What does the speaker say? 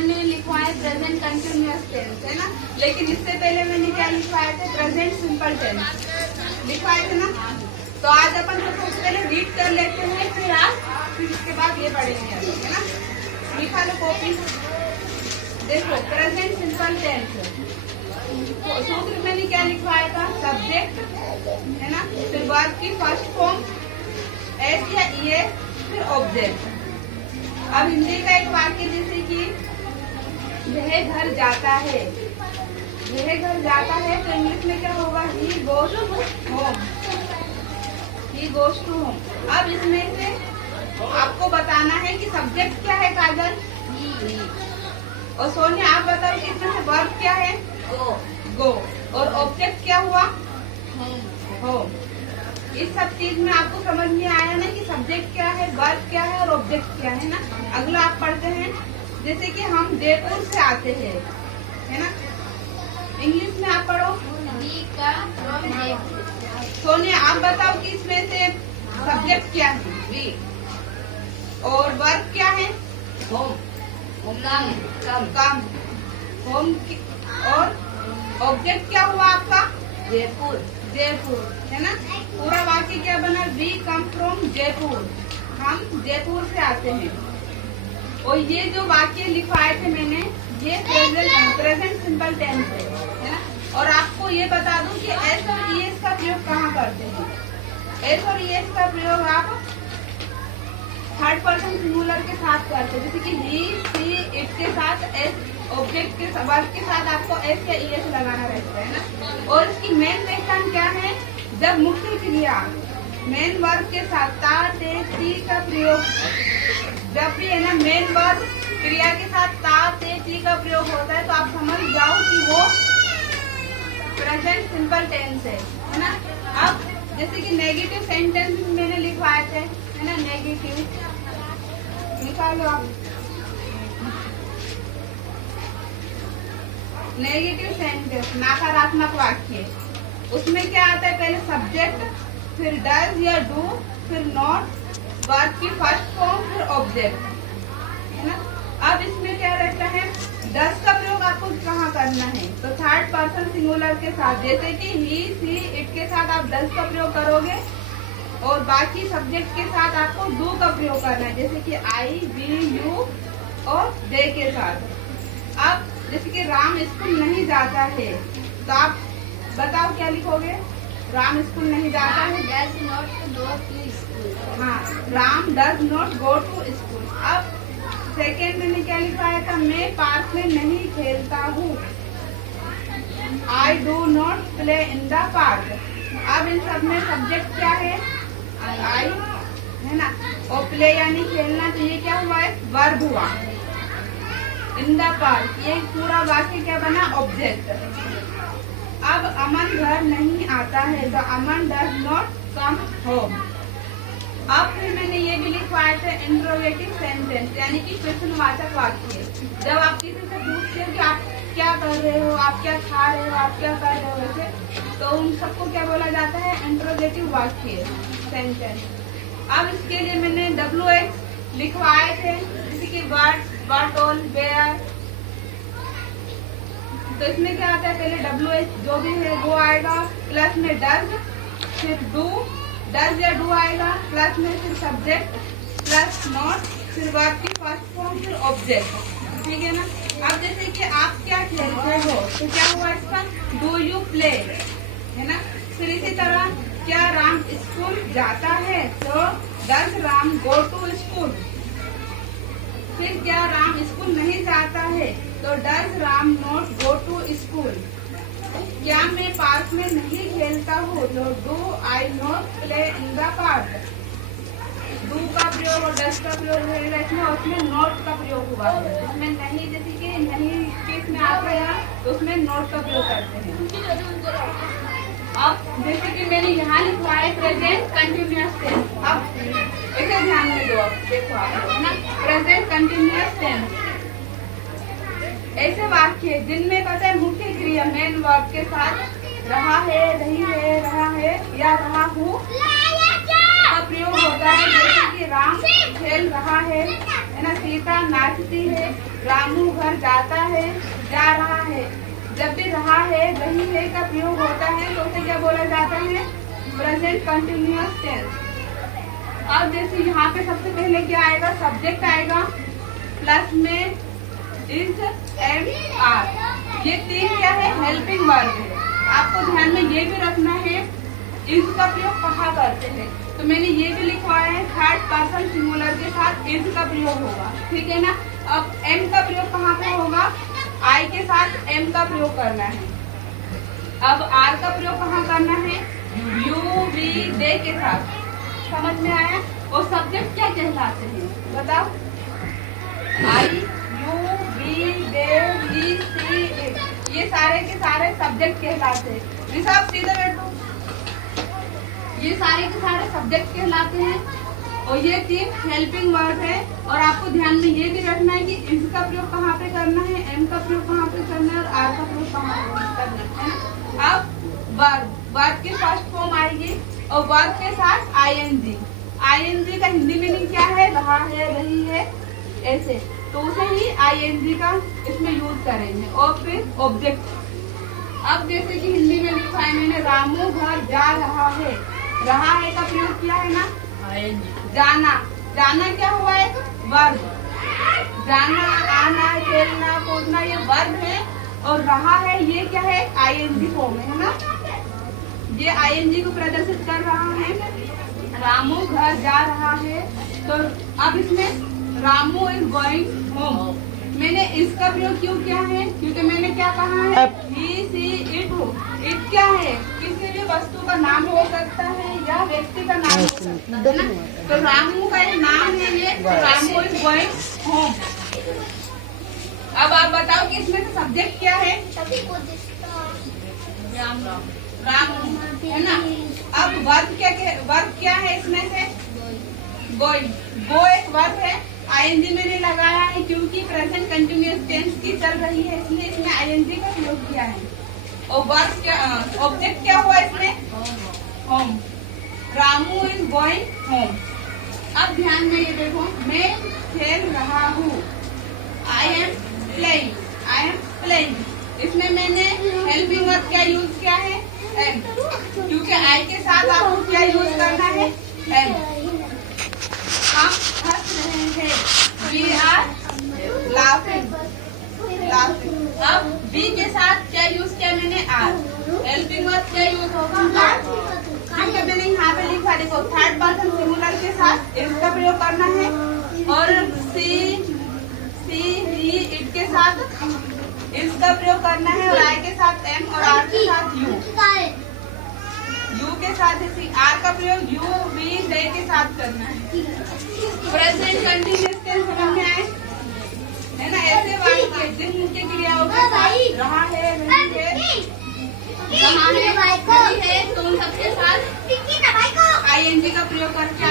मैंने लिखवाया present continuous tense, है ना। लेकिन इससे पहले मैंने क्या लिखवाए थे, प्रेजेंट सिंपल टेंस लिखवाए थे ना। तो आज अपन सबसे पहले रीड कर लेते हैं, फिर इसके बाद ये पढ़ेंगे, है ना। लिखा लो कॉपी। देखो प्रेजेंट सिंपल टेंस सूत्र मैंने क्या लिखवाया था, सब्जेक्ट, है ना, फिर वर्ब की फर्स्ट फॉर्म एस या ईएस, फिर ऑब्जेक्ट। अब हिंदी का एक वाक्य जैसे कि वह घर जाता है, वह घर जाता है, तो इंग्लिश में क्या होगा, he goes to home, he goes to home. अब इसमें से आपको बताना है कि सब्जेक्ट क्या है काजल, और सोनिया आप बताओ कि इसमें से वर्ब क्या है, गो, और ऑब्जेक्ट क्या हुआ, होम। इस सब चीज में आपको समझ में आया ना कि सब्जेक्ट क्या है, वर्ब क्या है और ऑब्जेक्ट क्या है ना। अगला आप पढ़ते हैं, जैसे कि हम जयपुर से आते हैं, है ना। इंग्लिश में आप पढ़ो, सोनिया आप बताओ कि इसमें से सब्जेक्ट क्या है, वी, और वर्ब क्या है, होम, काम, होम, और ऑब्जेक्ट क्या हुआ आपका, जयपुर, है ना। पूरा वाक्य क्या बना, वी कम फ्रॉम जयपुर, हम जयपुर से आते हैं। और ये जो वाक्य लिखवाए थे मैंने, ये प्रेजेंट सिंपल टेंस है ना। और आपको ये बता दूं कि एस और ईएस का प्रयोग कहाँ करते हैं। एस और ईएस का प्रयोग आप थर्ड पर्सन सिंगुलर के साथ करते हैं, जैसे कि ही, सी, इट के साथ एस, ऑब्जेक्ट के वर्ब के साथ आपको एस या ईएस लगाना रहता है ना। और इसकी मेन पहचान क्या है, जब मुख्य क्रिया मेन वर्ब के साथ ता, ते, ती का प्रयोग, जब भी है ना मेन वर्ब क्रिया के साथ ता, ते, ती का प्रयोग होता है, तो आप समझ जाओ कि वो प्रेजेंट सिंपल टेंस है ना। अब जैसे कि नेगेटिव सेंटेंस मैंने लिखवाए थे, है ना, नेगेटिव निकालो आप। नेगेटिव सेंटेंस नकारात्मक वाक्य, उसमें क्या आता है, पहले सब्जेक्ट, फिर डज या डू, फिर नॉट, वर्ब की फर्स्ट फॉर्म, फिर ऑब्जेक्ट, है ना। अब इसमें क्या रहता है, डज का प्रयोग आपको कहाँ करना है, तो थर्ड पर्सन सिंगुलर के साथ, जैसे कि ही, सी, इट के साथ आप डज का प्रयोग करोगे, और बाकी सब्जेक्ट के साथ आपको डू का प्रयोग करना है, जैसे कि आई, वी, यू और दे के साथ। अब जैसे कि राम स्कूल नहीं जाता है, तो आप बताओ क्या लिखोगे, राम स्कूल नहीं जाता है, does not go to school, हाँ, Ram does not go to school. अब सेकेंड मैंने क्या लिखवाया था, मैं पार्क में नहीं खेलता हूँ, I do not play in the park. अब इन सब में सब्जेक्ट क्या है, आई, है ना, और प्ले यानी खेलना, तो ये क्या हुआ है, वर्ब हुआ, इन द पार्क, ये पूरा वाक्य क्या बना, ऑब्जेक्ट। अब अमन घर नहीं आता है, तो अमन डज नॉट कम होम। अब फिर मैंने ये भी लिखवाया था इंट्रोगेटिव सेंटेंस, यानी कि प्रश्नवाचक वाक्य। जब आप किसी से पूछते हो कि आप क्या कर रहे हो, आप क्या खा रहे हो, आप क्या कर रहे हो, वैसे तो उन सबको क्या बोला जाता है, इंट्रोगेटिव वाक्य, सेंटेंस। अब इसके लिए मैंने WH लिखवाए थे, जैसे कि व्हाट, ऑल, वेयर। तो इसमें क्या आता है, पहले WH जो भी है वो आएगा, प्लस में डज, फिर डू, डज या डू आएगा, प्लस में फिर सब्जेक्ट, प्लस नॉट, फिर वर्ब की फर्स्ट फॉर्म, फिर ऑब्जेक्ट, ठीक है ना। अब जैसे कि आप क्या खेलते हो, तो क्या हुआ इसका, डू यू प्ले, है ना। फिर इसी तरह क्या राम स्कूल जाता है, तो does Ram go to school. फिर क्या राम स्कूल नहीं जाता है, तो does Ram not go to school. क्या मैं पार्क में नहीं खेलता हूँ, तो do I not play in the park. Do का प्रयोग और डज का प्रयोग रहेगा इसमें, और उसमें नॉट का प्रयोग हुआ है। इसमें नहीं, जैसे कि नहीं केस में आता है, तो उसमें नॉट का प्रयोग करते हैं। अब जैसे कि मैंने यहाँ लिखवाया प्रेजेंट कंटिन्यूअस टेंस। अब इसे ध्यान में दो, देखो आप ना, प्रेजेंट कंटिन्यूअस टेंस ऐसे वाक्य जिनमें पता है मुख्य क्रिया मेन वर्ब के साथ रहा है, रही है, रहा है या रहा हूँ, तब प्रयोग होता है जैसे कि राम खेल रहा है ना, सीता नाचती है, रामू घर जाता है, जा रहा है। जब भी रहा है रही है का प्रयोग होता है तो उसे क्या बोला जाता है? Present continuous tense. अब जैसे यहाँ पे सबसे पहले क्या आएगा? सब्जेक्ट आएगा, प्लस में इज एम आर। ये तीन क्या है? हेल्पिंग वर्ब है। आपको ध्यान में ये भी रखना है इज का प्रयोग कहाँ करते हैं, तो मैंने ये भी लिखवाया है थर्ड पर्सन सिंगुलर के साथ इज का प्रयोग होगा, ठीक है ना। अब एम का प्रयोग कहाँ पे होगा? आई के साथ एम का प्रयोग करना है। अब आर का प्रयोग कहाँ करना है? यू वी दे के साथ। समझ में आया? और सब्जेक्ट क्या कहलाते हैं बताओ? I you we they we she it, ये सारे के सारे सब्जेक्ट कहलाते हैं। रिसाब सीधे बैठो। ये सारे के सारे सब्जेक्ट कहलाते हैं और ये तीन हेल्पिंग वर्ब है। और आपको ध्यान में ये भी रखना है कि इज का प्रयोग कहाँ पे करना है, एम का प्रयोग कहाँ पे करना है और आर का प्रयोग कहाँ पे करना है। अब वर्ब की फर्स्ट फॉर्म आएगी और वर्ब के साथ आईएनजी। आईएनजी का हिंदी मीनिंग क्या है? रहा है, रही है, ऐसे, तो उसे ही आईएनजी का इसमें यूज करेंगे। और फिर ऑब्जेक्ट। अब जैसे कि हिंदी में लिखा है मैंने, रामू घर जा रहा है। रहा है का प्रयोग किया है ना, जाना। जाना क्या हुआ है? वर्ब। जाना, आना, खेलना, कूदना, ये वर्ब है। और रहा है ये क्या है? आईएनजी फॉर्म है ना। ये आईएनजी को प्रदर्शित कर रहा है। रामू घर जा रहा है, तो अब इसमें रामू इज गोइंग होम। मैंने इसका प्रयोग क्यों किया है? क्योंकि मैंने क्या कहा है? ही सी इट हो। इट क्या है? किसी भी वस्तु का नाम हो सकता है या व्यक्ति का नाम हो सकता है ना। तो रामू का एक नाम है ये, तो रामू इज गोइंग होम। अब आप बताओ कि इसमें से सब्जेक्ट क्या है? रामू है ना। अब वर्ब क्या है इसमें से? गोइंग। गो एक वर्ब है। आईएनजी मैंने लगाया है क्योंकि प्रेजेंट कंटिन्यूअस टेंस की चल रही है, इसलिए इसमें आईएनजी का प्रयोग किया है। और वर्ब क्या, ऑब्जेक्ट क्या हुआ इसमें? Home. Ramu is going home. अब ध्यान में ये देखो, मैं खेल रहा हूँ। I am playing. I am playing. इसमें मैंने हेल्पिंग वर्ब क्या यूज किया है? एम। क्योंकि आई के साथ आपको क्या यूज करना है? एम। हम हंस रहे हैं। We are laughing. अब बी के साथ क्या यूज किया मैंने? आर। हेल्पिंग वर्ब क्या यूज होगा? आर। क्योंकि मैंने यहाँ पे लिखा, देखो थर्ड पर्सन सिंगुलर के साथ इसका प्रयोग करना है। और सी ही इट के साथ इसका प्रयोग करना है। और आई के साथ एम और आर के साथ यू। यू के साथ इसी आर का प्रयोग यू वी दे के साथ करना है। प्रेजेंट कंटिन्यूअस टेंस समझ में आए है ना। ऐसे वाक्य जिन मुख्य क्रियाओं के साथ रहा है, रही है, तो उन सबके साथ आईएनजी का प्रयोग करके